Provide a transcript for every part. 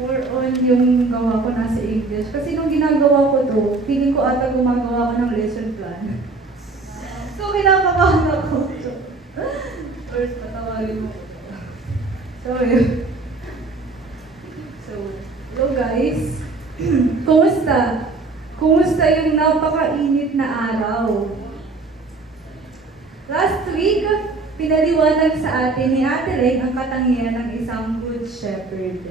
More on yung gawa ko nasa English. Kasi nung ginagawa ko to, feeling ko ata gumagawa ko ng lesson plan. So, kinakabahan ako. First, patawagin mo ko. So, yun. So, hello guys. Kumusta? Kumusta yung napakainit na araw? Last week, pinaliwanag sa atin ni Ate Reg ang katangian ng isang good shepherd.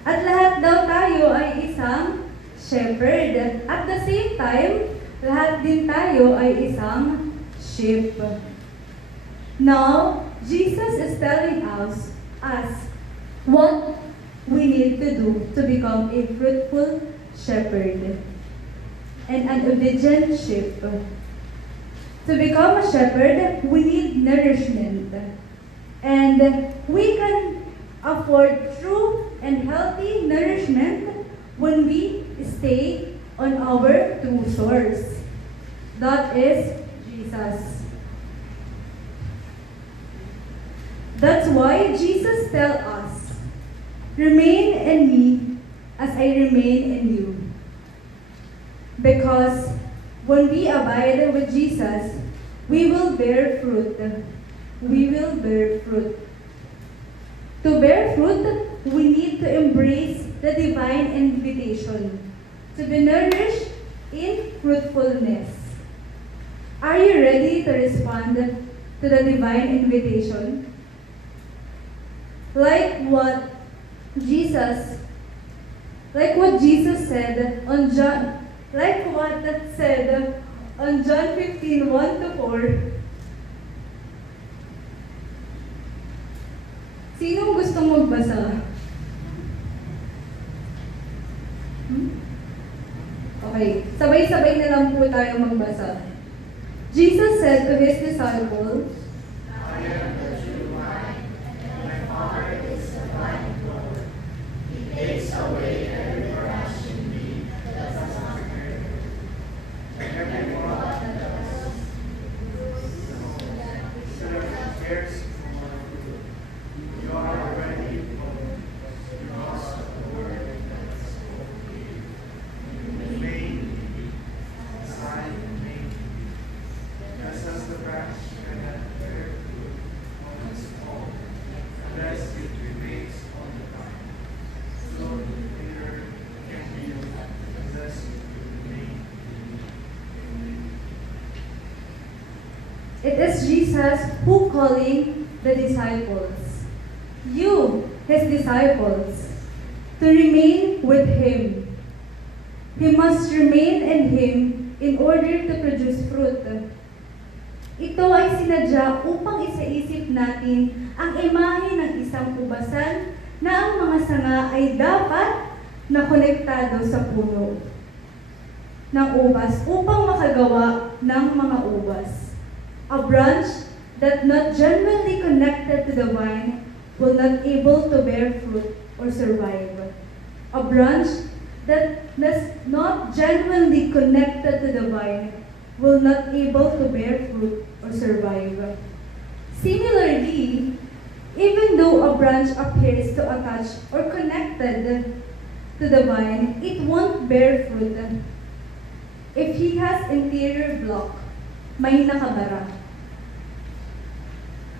At lahat daw tayo ay isang shepherd. At the same time, lahat din tayo ay isang sheep. Now, Jesus is telling us what we need to do to become a fruitful shepherd and an obedient sheep. To become a shepherd, we need nourishment. And we can afford true and healthy nourishment when we stay on our true source. That is Jesus. That's why Jesus tells us, remain in me as I remain in you. Because when we abide with Jesus, we will bear fruit. We will bear fruit. To bear fruit, we need to embrace the divine invitation to be nourished in fruitfulness. Are you ready to respond to the divine invitation? Like what Jesus said on John 15, 1-4. Sinong gustong magbasa? Okay, sabay-sabay na lang po tayo magbasa. Jesus said to his disciples, I am the true vine, and my Father is the vine grower. He takes away every branch in me that does not bear fruit, and every one that does bears more fruit. You are already full, because of the word that is spoken to you. Remain in me, as I remain in you. Just as the branch cannot bear fruit on its own, unless it remains on the vine, so neither can you unless you remain in me. it is Jesus who calling the disciples, you, his disciples, to remain with him. He must remain in him in order to produce fruit. Ito ay sinadya upang isaisip natin ang imahe ng isang ubasan na ang mga sanga ay dapat na konektado sa puno ng ubas upang makagawa ng mga ubas. A branch that not genuinely connected to the vine will not able to bear fruit or survive. A branch that is not genuinely connected to the vine will not able to bear fruit or survive. Similarly, even though a branch appears to attach or connected to the vine, it won't bear fruit. If he has interior block, may nakabara.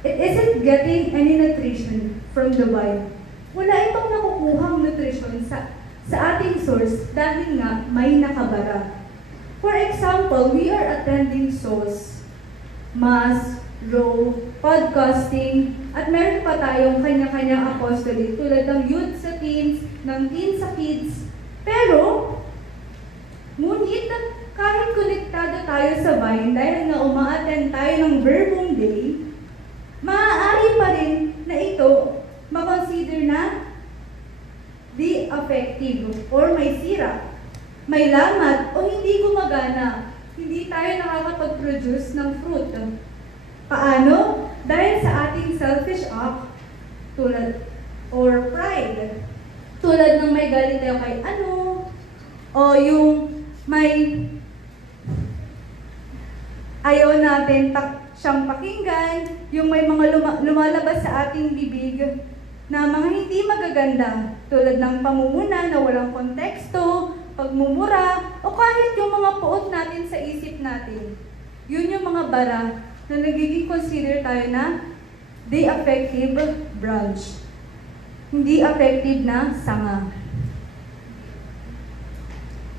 It isn't getting any nutrition from the vine. Wala itong nakukuhang nutrition sa ating source dahil nga may nakabara. For example, we are attending SOS, Mass, Row, podcasting, at meron pa tayong kanya-kanyang apostolate tulad ng youth sa teens, ng teens sa kids. Pero, ngunit kahit konektado tayo sa vine dahil nga uma-attend tayo ng Verbum Day, maaari pa rin na ito makonsider na di effective or may sira, may lamat o hindi gumagana, hindi tayo nakakapag-produce ng fruit. Paano? Dahil sa ating selfish act tulad or pride. Tulad ng may galit tayo kay ano, o yung may ayaw natin siyang pakinggan, yung may mga lumalabas sa ating bibig na mga hindi magaganda tulad ng pamumuna na walang konteksto, pagmumura, o kahit yung mga puot natin sa isip natin. Yun yung mga bara na nagiging consider tayo na the affective branch. Hindi affective na sanga.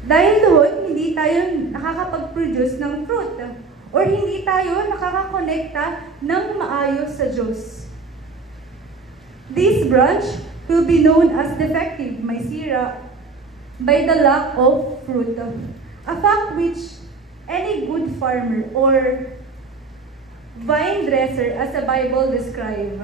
Dahil doon, hindi tayo nakakapag-produce ng fruit or hindi tayo nakakakonekta ng maayos sa Diyos. This branch will be known as defective, may sira, by the lack of fruit. A fact which any good farmer or vine dresser, as the Bible describes,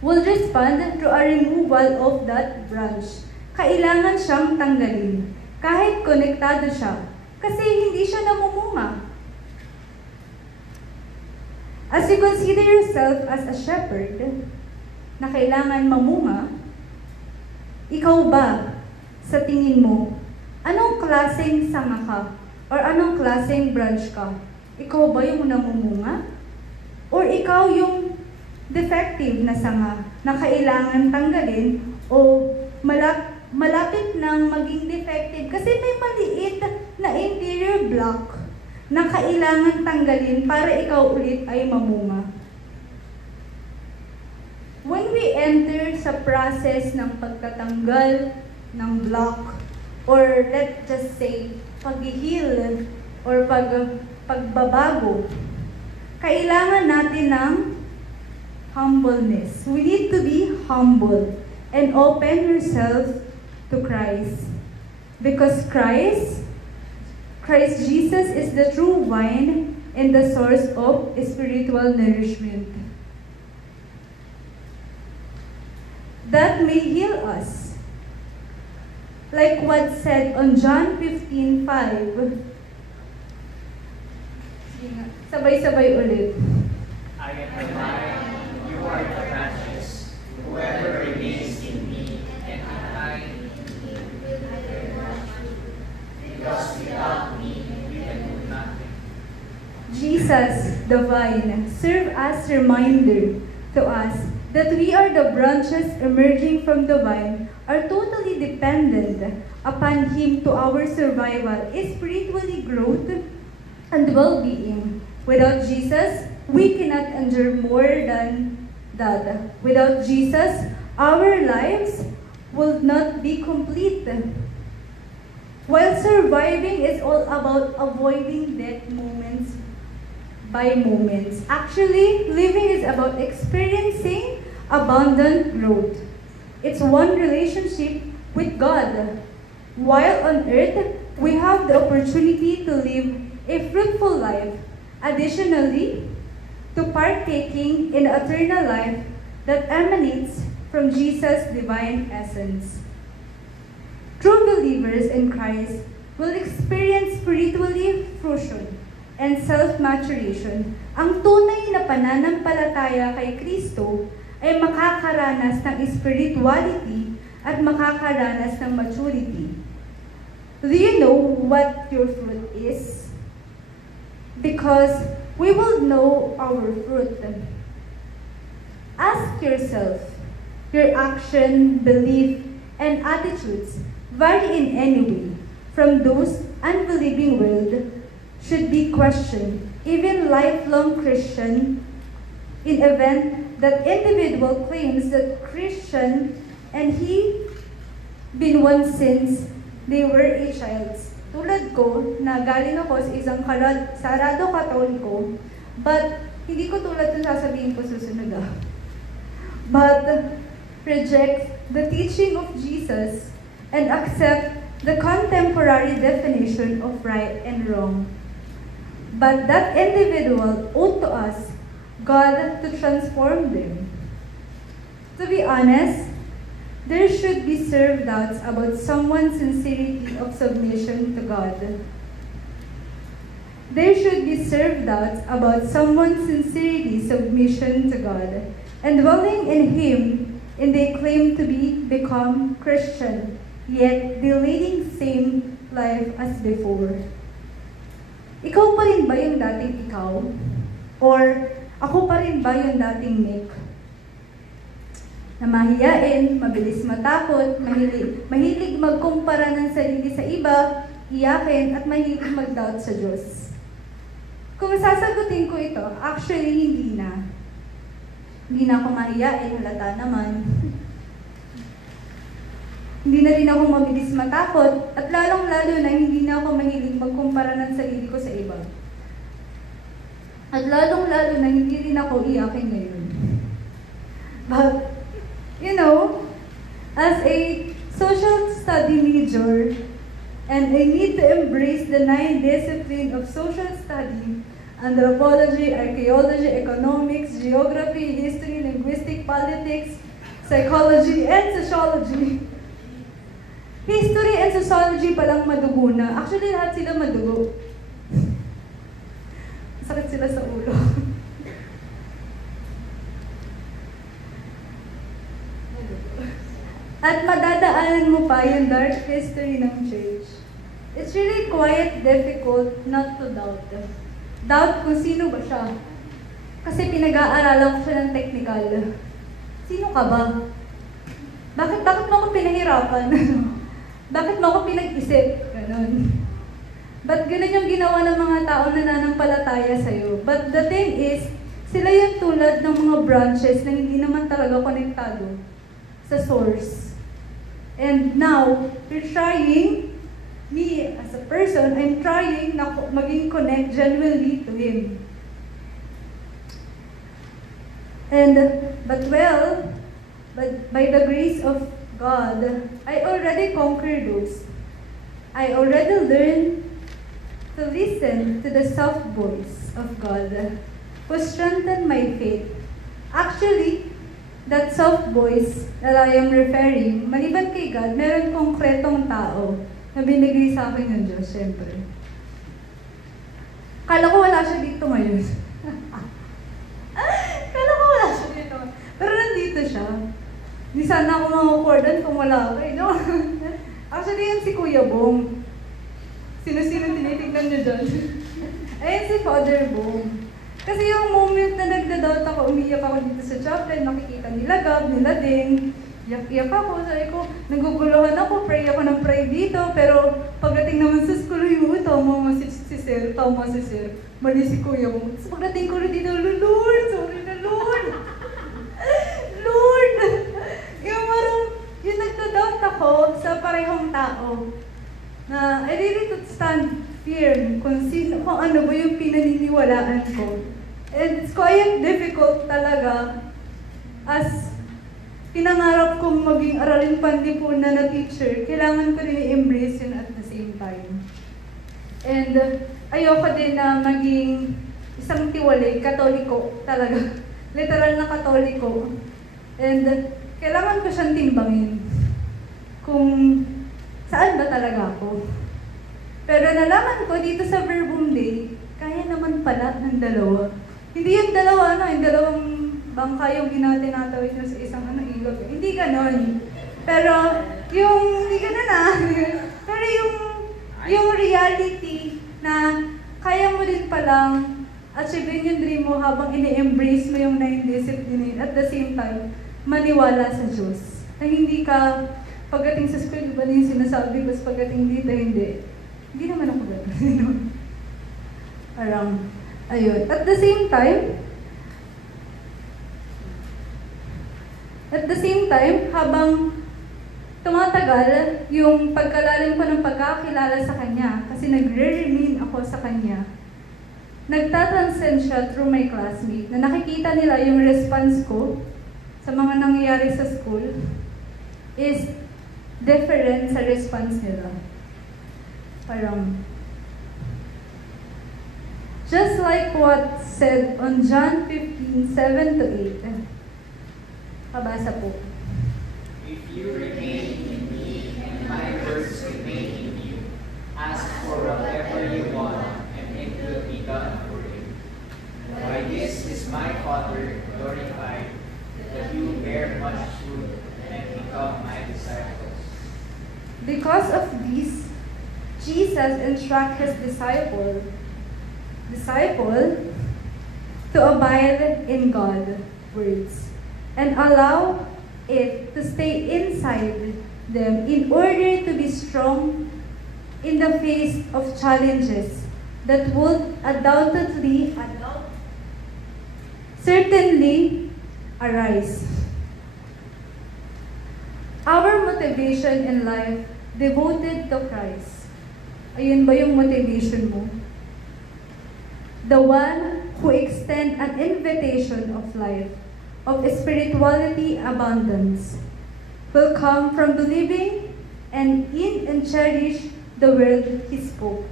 will respond to a removal of that branch. Kailangan siyang tanggalin, kahit konektado siya, kasi hindi siya namumunga. As you consider yourself as a shepherd na kailangan mamunga, ikaw ba, sa tingin mo, anong klaseng sanga ka? Or anong klaseng branch ka? Ikaw ba yung namumunga? Or ikaw yung defective na sanga na kailangan tanggalin o malapit nang maging defective kasi may maliit na interior block na kailangan tanggalin para ikaw ulit ay mamunga. When we enter sa process ng pagtatanggal ng block or let's just say pag-heal or pagbabago, kailangan natin ng humbleness. We need to be humble and open yourself to Christ. Because Christ Jesus is the true vine and the source of spiritual nourishment that may heal us. Like what said on John 15:5. Sabay-sabay ulit. I am the vine, you are the branches. Whoever remains in me and I in him will bear much fruit. Because without me you can do nothing. Jesus, the vine, serve as reminder to us that we are the branches emerging from the vine, are totally dependent upon Him to our survival, spiritually growth, and well-being. Without Jesus, we cannot endure more than that. Without Jesus, our lives will not be complete. While surviving is all about avoiding death moments by moments, actually, living is about experiencing abundant growth. It's one relationship with God. While on earth, we have the opportunity to live a fruitful life. Additionally, to partaking in eternal life that emanates from Jesus' divine essence. True believers in Christ will experience spiritually fruition and self-maturation. Ang tunay na pananampalataya kay Kristo ay makakaranas ng spirituality at makakaranas ng maturity. Do you know what your fruit is? Because we will know our fruit. Ask yourself, your action, belief, and attitudes vary in any way from those unbelieving world should be questioned. Even lifelong Christian, in event that individual claims that Christian and he been one since they were a child. Tulad ko, na galing ako sa isang sarado katoliko, but hindi ko tulad ng sasabihin ko susunod but reject the teaching of Jesus and accept the contemporary definition of right and wrong. But that individual owed to us God to transform them. To be honest, there should be self-doubts about someone's sincerity of submission to God. There should be self-doubts about someone's sincerity submission to God and dwelling in Him and they claim to become Christian, yet they're leading same life as before. Ikaw pa rin ba yung dating ikaw? Or ako pa rin ba yung dating Nick? na mahiyain, mabilis matakot, mahilig magkumpara ng sarili sa iba, iyakin, at mahilig mag-doubt sa Diyos. Kung sasagutin ko ito, actually hindi na. Hindi na ako mahiyain, halata naman. Hindi na rin ako mabilis matakot, at lalong-lalo na hindi na ako mahilig magkumpara ng sarili ko sa iba. At lalong-lalo na hindi rin ako iyakin ngayon. But, you know, as a social study major, and I need to embrace the 9 disciplines of social study: anthropology, archaeology, economics, geography, history, linguistics, politics, psychology, and sociology. History and sociology palang madugo na. Actually, lahat sila madugo. Sakit sila sa ulo. At madadaanan mo pa yung dark history ng church. It's really quite difficult not to doubt. Doubt kung sino ba siya. Kasi pinag-aaralan ko siya ng technical. Sino ka ba? Bakit mo ako pinahirapan? Bakit mo ako pinag-isip? Ganon. But ganun yung ginawa ng mga tao na nanampalataya sa'yo. But the thing is, sila yung tulad ng mga branches na hindi naman talaga konektado sa source. And now, you're trying, me as a person, I'm trying na maging connect genuinely to Him. But by the grace of God, I already conquered those. I already learned to listen to the soft voice of God, who strengthened my faith. Actually, that soft voice that I am referring, maliban kay God, meron konkretong tao na binigay sa akin ng Diyos, syempre. Kala ko wala siya dito ngayon. Kala ko wala siya dito. Pero nandito siya. Di sana ako makakordan kung wala ako, no? Actually, yan si Kuya Bong. Sino-sino tinitignan niyo dyan? Ayan si Father Bong. Kasi yung moment na nagda-doubt ako, umiyak ako dito sa chapel, nakikita nila Gab, nila Ding, iyak ako, sabi ko, naguguluhan ako, pray ako ng pray dito, pero pagdating naman sa school, yung tama mo si Sir, tama si Sir, mali si Kuya mo. Tapos pagdating ko rin dito, Lord, sorry na Lord! Lord! Yung parang, yung nagda-doubt ako sa parehong tao, na I really could stand firm kung ano ba yung pinaniniwalaan ko. And it's quite difficult talaga as pinangarap kong maging aralin panlipunan na teacher, kailangan ko rin i-embrace yun at the same time. And ayoko din na maging isang tiwali, katoliko talaga. Literal na katoliko. And kailangan ko siyang timbangin kung saan ba talaga ako. Pero nalaman ko dito sa Verbum Day, kaya naman pala ng dalawa. Hindi yung dalawa, yung dalawang bangka yung tinatawid nyo sa isang ilog. Hindi ganon. Pero, hindi ganon Pero yung reality na kaya mo din palang achieving yung dream mo habang ini-embrace mo yung 9 discipline at the same time, maniwala sa Diyos. Na hindi ka, pagdating sa school, iba na yung sinasabi, basta pagdating dito, hindi. Hindi naman ako gano'n. Parang, ayun. At the same time, habang tumatagal yung pagkalalim ko ng pagkakilala sa Kanya, kasi nagre-remain ako sa Kanya, nagtatranscend siya through my classmate, na nakikita nila yung response ko sa mga nangyayari sa school is different sa response nila. Parang, just like what said on John 15:7-8. Pabasa po. If you remain in me and my words remain in you, ask for whatever you want and it will be done for you. By this is my Father glorified, that you bear much fruit and become my disciples. Because of this, Jesus instructs his disciple to abide in God's words and allow it to stay inside them in order to be strong in the face of challenges that would certainly arise. Our motivation in life devoted to Christ. Ayun ba yung motivation mo? The one who extend an invitation of life, of spirituality abundance, will come from believing and in and cherish the word he spoke.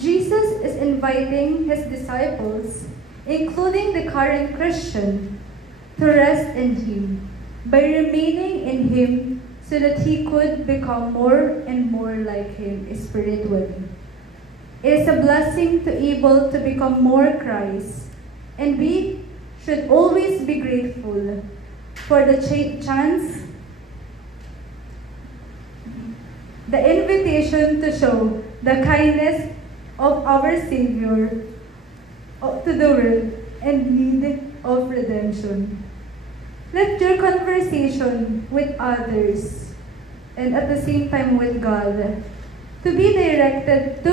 Jesus is inviting his disciples, including the current Christian, to rest in him by remaining in him so that he could become more and more like him spiritually. It is a blessing to able to become more Christ, and we should always be grateful for the chance, the invitation to show the kindness of our Savior to the world and need of redemption. Let your conversation with others and at the same time with God to be directed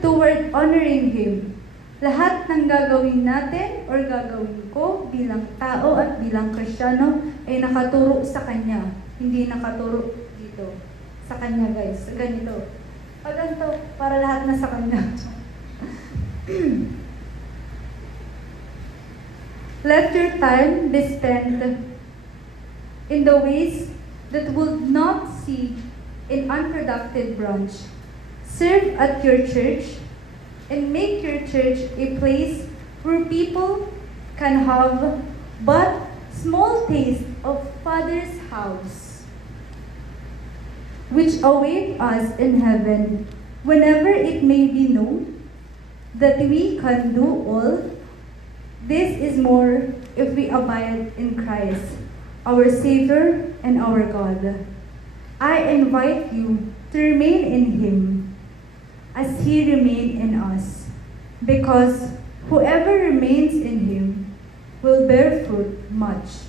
toward honoring Him. Lahat ng gagawin natin or gagawin ko bilang tao at bilang Kristiyano ay nakaturo sa Kanya. Hindi nakaturo dito. Sa Kanya, guys. Ganito. Ganito, para lahat na sa Kanya. Let your time be spent in the ways that would not see an unproductive branch. Serve at your church and make your church a place where people can have but small taste of Father's house, which await us in heaven, whenever it may be known that we can do all. This is more if we abide in Christ, our Savior and our God. I invite you to remain in Him as He remained in us, because whoever remains in Him will bear fruit much.